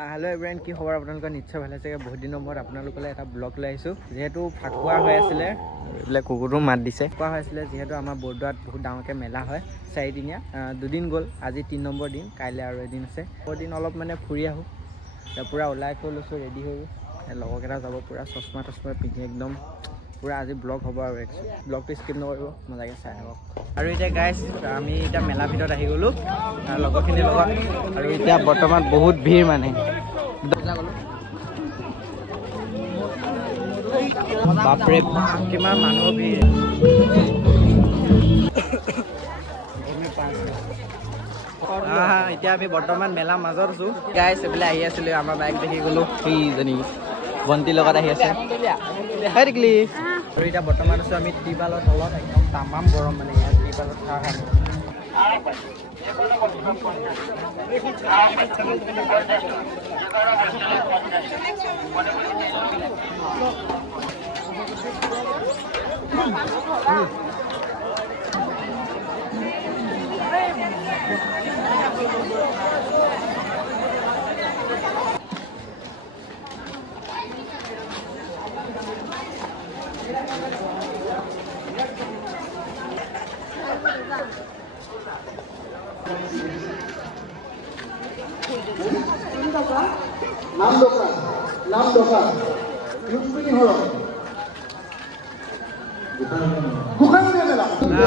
Hello everyone কি খবৰ আপোনালোকৰ নিশ্চয় ভালে আছে বহুত দিনৰ মূৰত আপোনালোকলৈ এটা ব্লগ লৈ আহিছো যেহেতু ফাকুৱা হৈ আছিল এইবিলাক কুকুৰটো মাত দিছে ফাকুৱা হৈ আছিল যেহেতু আমাৰ বৰদোৱাত বহুত ডাঙৰকৈ মেলা হয় চাৰিদিনীয়া দুদিন গ'ল আজি 3 নম্বৰ দিন কাইলৈ আৰু এদিন আছে দিন অলপ মানে ফুৰি আহো পুৰা ওলাই কৰি লৈছো ৰেডি হৈ লগৰকেইটা যাব পুৰা চশমা তশমা পিন্ধি একদম পুৰা আজি ব্লগ হ'ব আৰু ব্লগটো স্কিপ নকৰিব মজাকৈ চাই থাকক আৰু এতিয়া গাইজ আমি এতিয়া মেলা ভিতৰত আহি গ'লো লগৰখিনিৰ লগত আৰু এতিয়া বৰ্তমান বহুত ভিৰ মানে বাপৰে কিমান মানুহৰ ভিৰ এতিয়া আমি বৰ্তমান মেলাৰ মাজত আছো গাইজ এইফালে আহি আছিলো আমাৰ বাইক দেখি গ'লো সেইজনী ভণ্টিৰ লগত আহি আছে দেখিলি আৰু এতিয়া বৰ্তমান আছো আমি ত্ৰিপালৰ তলত একদম তামাম গৰম মানে ইয়াত ত্ৰিপালত থকা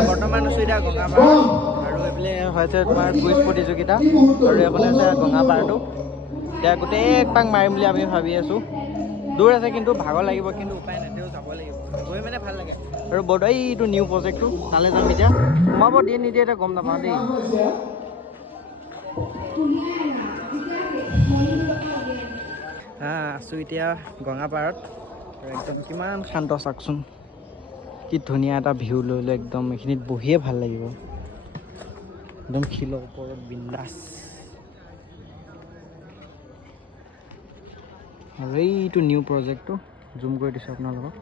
বৰ্তমান আছো এতিয়া গঙাপাৰ আৰু এইফালে হৈছে তোমাৰ কুইজ প্ৰতিযোগিতা আৰু এইফালে হৈছে গঙাপাৰটো এতিয়া গোটেই পাক মাৰিম বুলি আমি ভাবি আছো দূৰ আছে কিন্তু ভাগৰ লাগিব কিন্তু উপায় নাই তেও যাব লাগিব গৈ মানে ভাল লাগে আৰু বৰদোৱা এইটো নিউ প্ৰজেক্টটো তালৈ যাম এতিয়া সোমাব দিয়ে নিদিয়ে এতিয়া গম নাপাওঁ দেই আছোঁ এতিয়া গঙাপাৰত একদম কিমান শান্ত চাওকচোন কি ধুনীয়া এটা ভিউ লৈ লৈ একদম এইখিনিত বহিয়ে ভাল লাগিব একদম শিলৰ ওপৰত বিন্দাছ আৰু এইটো নিউ প্ৰজেক্টটো জুম কৰি দিছোঁ আপোনালোকক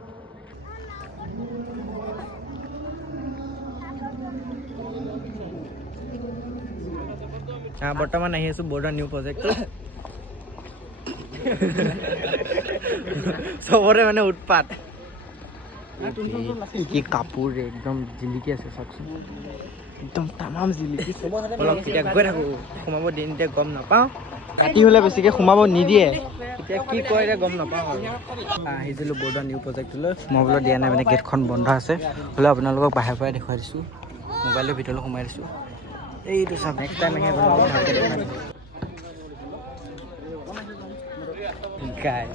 বৰ্তমান আহি আছোঁ বৰদোৱা নিউ প্ৰজেক্টটো চবৰে মানে উৎপাত কি কাপোৰ একদম জিলিকি আছে চাওকচোন একদম তামাম জিলিকি অলপ এতিয়া গৈ থাকোঁ সোমাব দিয়ে নিদিয়ে গম নাপাওঁ ৰাতি হ'লে বেছিকৈ সোমাব নিদিয়ে এতিয়া কি কয় এতিয়া গম নাপাওঁ আৰু আহিছিলোঁ বৰদোৱা নিউ প্ৰজেক্টলৈ সোমাবলৈ দিয়া নাই মানে গেটখন বন্ধ আছে হ'লেও আপোনালোকক বাহিৰৰ পৰাই দেখুৱাই দিছোঁ মোবাইলৰ ভিতৰলৈ সোমাই দিছোঁ এইটো চাওক নেক্সট টাইম আহি আপোনালোকক ভালকৈ দেখাই দিম গাইজ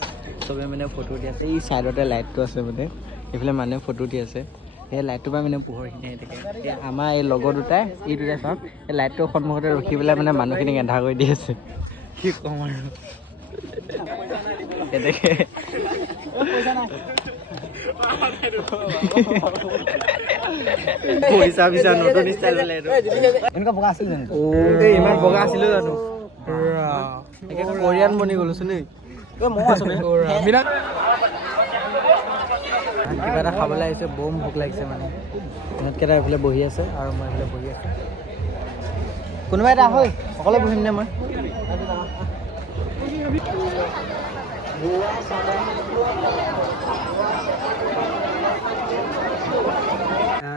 চবে মানে ফটো দি আছে এই চাইডতে লাইটটো আছে মানে এইফালে মানুহে ফটো দি আছে সেই লাইটটোৰ পৰা মানে পোহৰখিনি আহি থাকে এতিয়া আমাৰ এই লগৰ দুটাই এই দুটাই চাওক এই লাইটটোৰ সন্মুখতে ৰখি পেলাই মানে মানুহখিনিক এন্ধাৰ কৰি দি আছে কি ক'ম আৰু এনেকৈ পইচা পিছা নতুন ষ্টাইল বোলে এইটো এনেকুৱা বগা আছিল জানো এই ইমান বগা আছিলোঁ জানো কোৰিয়ান বনি গ'লোচোন দেই কিবা এটা খাবলৈ আহিছে বম ভোক লাগিছে মানে সিহঁতকেইটা এইফালে বহি আছে আৰু মই এইফালে বহি আছোঁ কোনোবা এটা হয় অকলে বহিম নে মই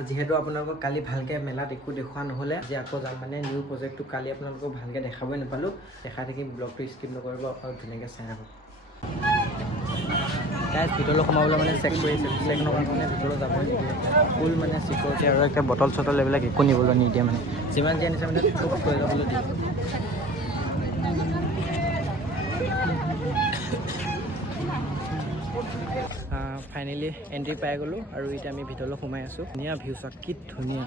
যিহেতু আপোনালোকক কালি ভালকৈ মেলাত একো দেখুওৱা নহ'লে আজি আকৌ যাম মানে নিউ প্ৰজেক্টটো কালি আপোনালোকক ভালকৈ দেখাবই নাপালোঁ দেখাই থাকি ব্লগটো স্কিপ নকৰিব আৰু ধুনীয়াকৈ চাই থাকক গাইজ ভিতৰলৈ সোমাবলৈ মানে চেক কৰি আছে চেক নকৰাৰ কাৰণে ভিতৰলৈ যাবই নিদিয়ে ফুল মানে চিকিউৰিটি আৰু একটা বটল চটল এইবিলাক একো নিবলৈ নিদিয়ে মানে যিমান যি আনিছে মানে চব থৈ যাবলৈ দিয়ে ফাইনেলি এণ্ট্ৰি পাই গ'লোঁ আৰু এতিয়া আমি ভিতৰলৈ সোমাই আছোঁ ধুনীয়া ভিউ চাওক কি ধুনীয়া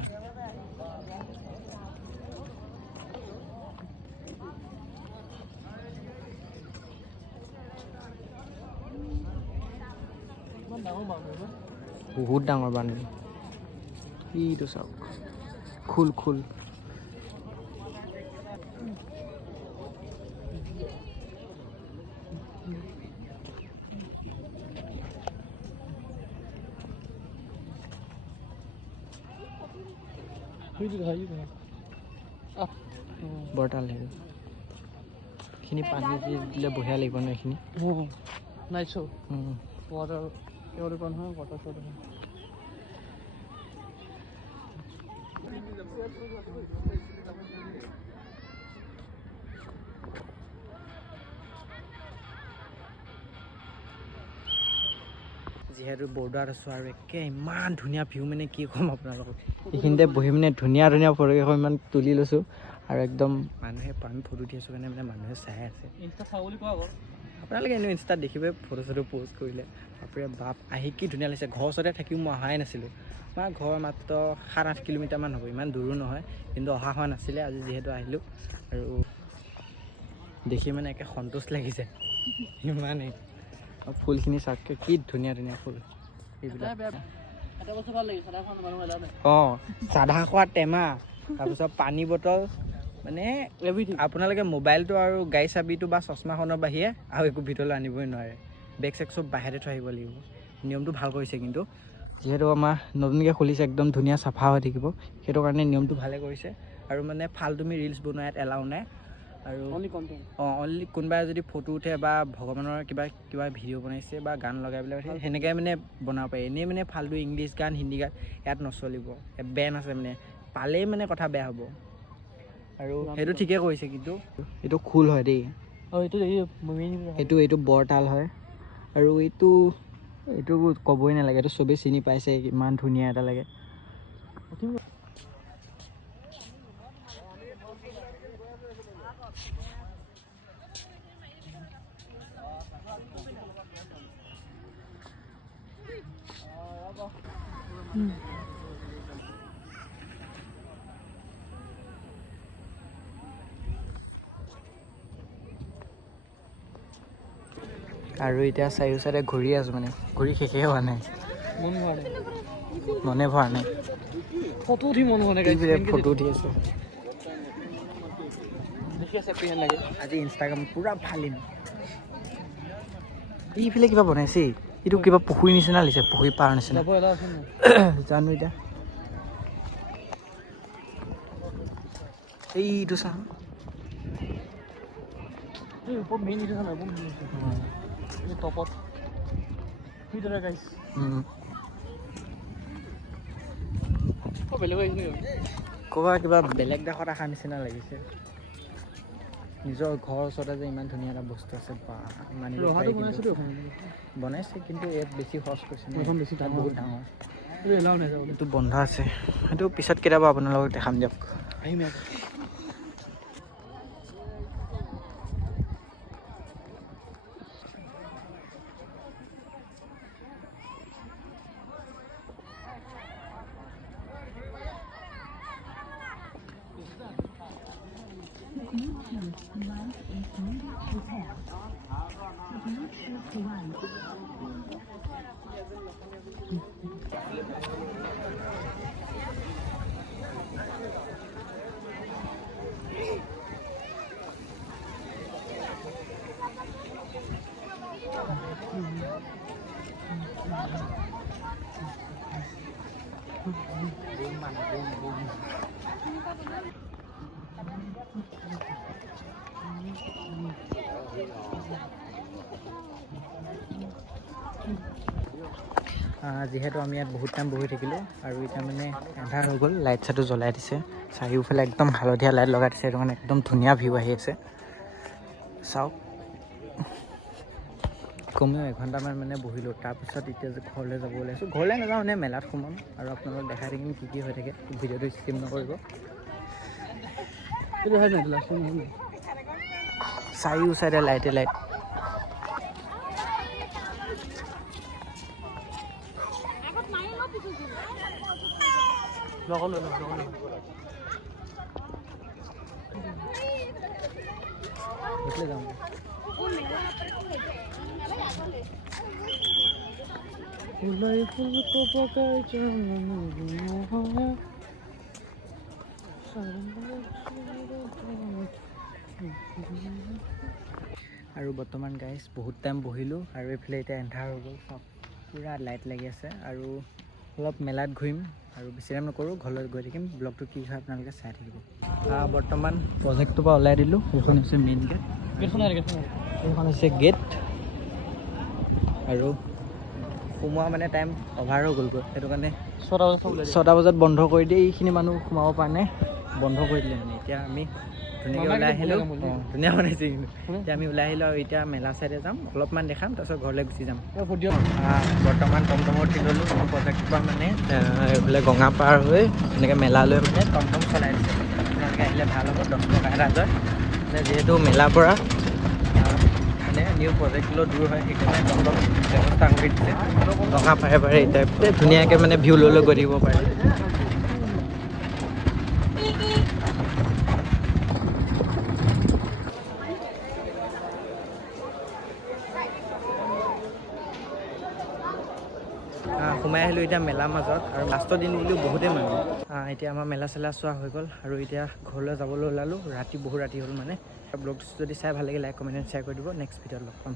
বহুত ডাঙৰ বান্দৰ এইটো চাওক খোল খোল বৰতাল এইখিনি পানী দি দিলে বঢ়িয়া লাগিব ন এইখিনি নাইট শ্ব' ৱাটাৰ কেৱল কণ হয় ৱাটাৰ শ্ব' যিহেতু বৰ্ডাৰত আছোঁ আৰু একে ইমান ধুনীয়া ভিউ মানে কি ক'ম আপোনালোকক এইখিনিতে বহি মানে ধুনীয়া ধুনীয়া ফটো কেইখন ইমান তুলি লৈছোঁ আৰু একদম মানুহে আমি ফটো উঠি আছোঁ কাৰণে মানে মানুহে চাই আছে ইনষ্টা চাওঁ বুলি কোৱা আকৌ আপোনালোকে এনেও ইনষ্টাত দেখিবই ফটো চটো প'ষ্ট কৰিলে বাপৰে বাপ আহি কি ধুনীয়া লাগিছে ঘৰৰ ওচৰতে থাকিও মই অহাই নাছিলোঁ আমাৰ ঘৰ মাত্ৰ 7-8 কিলোমিটাৰমান হ'ব ইমান দূৰো নহয় কিন্তু অহা হোৱা নাছিলে আজি যিহেতু আহিলোঁ আৰু দেখি মানে একে সন্তোষ লাগিছে ইমানেই ফুলখিনি চাওককৈ কি ধুনীয়া ধুনীয়া ফুল এইবিলাক অঁ চাধা খোৱা টেমা তাৰপিছত পানী বটল মানে আপোনালোকে মোবাইলটো আৰু গাড়ী চাবিটো বা চশমাখনৰ বাহিৰে আৰু একো ভিতৰলৈ আনিবই নোৱাৰে বেগ চেগ চব বাহিৰতে থৈ আহিব লাগিব নিয়মটো ভাল কৰিছে কিন্তু যিহেতু আমাৰ নতুনকৈ খুলিছে একদম ধুনীয়া চাফা হৈ থাকিব সেইটো কাৰণে নিয়মটো ভালে কৰিছে আৰু মানে ফাল্টুমি ৰিলচ বনোৱা ইয়াত এলাউ নাই আৰু অনলি কোনোবাই যদি ফটো উঠে বা ভগৱানৰ কিবা ভিডিঅ' বনাইছে বা গান লগাই পেলাই সেনেকৈ মানে বনাব পাৰি এনেই মানে ফাল্টু ইংলিছ গান হিন্দী গান ইয়াত নচলিব বেন আছে মানে পালেই মানে কথা বেয়া হ'ব আৰু সেইটো ঠিকে কৰিছে কিন্তু এইটো খোল হয় দেই এইটো বৰতাল হয় আৰু এইটো ক'বই নালাগে এইটো চবেই চিনি পাইছে ইমান ধুনীয়া এটা লাগে আৰু এতিয়া চাৰিও চাইডে ঘূৰি আছোঁ মানে ঘূৰি শেষেই হোৱা নাই মনে ভৰা নাই ফটো উঠি মন হোৱা নাই ফটো উঠি আছে দেখি আছে পেন লাগে আজি ইনষ্টাগ্ৰাম পূৰা ফালিম এইফালে কিবা বনাইছে এইটো কিবা পুখুৰী নিচিনা লাগিছে পুখুৰী পাৰ নিচিনা জানো এতিয়া এইটো চাওঁ টপত সেইদৰে গাইছ বেলেগ ক'ৰবাত কিবা বেলেগ দেশত অহা নিচিনা লাগিছে নিজৰ ঘৰৰ ওচৰতে যে ইমান ধুনীয়া এটা বস্তু আছে বা ইমান বনাইছে কিন্তু ইয়াত বেছি খৰচ কৰিছে বেছি বহুত ডাঙৰ এইটো বন্ধ আছে সেইটো পিছত কেতিয়াবা আপোনালোকক দেখাম দিয়ক আহিম যিহেতু আমি ইয়াত বহুত টাইম বহি থাকিলোঁ আৰু এতিয়া মানে এন্ধাৰ হৈ গ'ল লাইট চাইটো জ্বলাই দিছে চাৰিওফালে একদম হালধীয়া লাইট লগাই দিছে সেইটো কাৰণে একদম ধুনীয়া ভিউ আহি আছে চাওক কমেও এঘণ্টামান মানে বহিলোঁ তাৰপিছত এতিয়া যে ঘৰলৈ যাব ওলাইছোঁ ঘৰলৈ নাযাওঁ মানে মেলাত সোমাম আৰু আপোনালোক দেখাই থাকিম কি হৈ থাকে ভিডিঅ'টো স্কিপ নকৰিব চাৰিও চাইডে লাইটে লাইট যাওঁ আৰু বৰ্তমান গাইজ বহুত টাইম বহিলোঁ আৰু এইফালে এতিয়া এন্ধাৰ হৈ গ'ল চব পূৰা লাইট লাগি আছে আৰু অলপ মেলাত ঘূৰিম আৰু বেছি টাইম নকৰোঁ, ঘৰলৈ গৈ থাকিম। ব্লগটো কি হয় আপোনালোকে চাই থাকিব। বৰ্তমান প্ৰজেক্টটোৰ পৰা ওলাই দিলোঁ। এইখন হৈছে মেইন গেট, এইখন হৈছে গেট। আৰু সোমোৱা মানে টাইম অভাৰ হৈ গ'লগৈ, সেইটো কাৰণে 6টা বজাত বন্ধ কৰি দিয়ে। এইখিনি মানুহ সোমাব পৰা নাই, বন্ধ কৰি দিলে মানে। এতিয়া আমি ধুনীয়াকৈ ওলাই আহিলোঁ। ধুনীয়া বনাইছে কিন্তু। এতিয়া আমি ওলাই আহিলোঁ আৰু এতিয়া মেলা চাইডে যাম, অলপমান দেখাম, তাৰপিছত ঘৰলৈ গুচি যাম। বৰ্তমান টমটমত উঠি গ'লোঁ। মোৰ প্ৰজেক্টৰ পৰা মানে এইফালে গঙা পাৰ হৈ এনেকৈ মেলালৈ মানে টমটম চলাই দিছে। আপোনালোকে আহিলে ভাল হ'ব, 10 টকা এটা যায়। যিহেতু মেলাৰ পৰা মানে নিউ প্ৰজেক্টলৈ দূৰ হয়, সেইকাৰণে টমটম ব্যৱস্থা কৰি দিছে। গঙা পাৰে পাৰে এতিয়া ধুনীয়াকৈ মানে ভিউ লৈ গৈ থাকিব পাৰে। সোমাই আহিলোঁ এতিয়া মেলাৰ মাজত, আৰু লাষ্টৰ দিন বুলিও বহুতেই মানুহ। এতিয়া আমাৰ মেলা চেলা চোৱা হৈ গ'ল, আৰু এতিয়া ঘৰলৈ যাবলৈ ওলালোঁ। বহুত ৰাতি হ'ল মানে। ব্লগটো যদি চাই ভাল লাগে লাইক কমেণ্ট শ্বেয়াৰ কৰি দিব। নেক্সট ভিডিঅ'ত লগ পাম।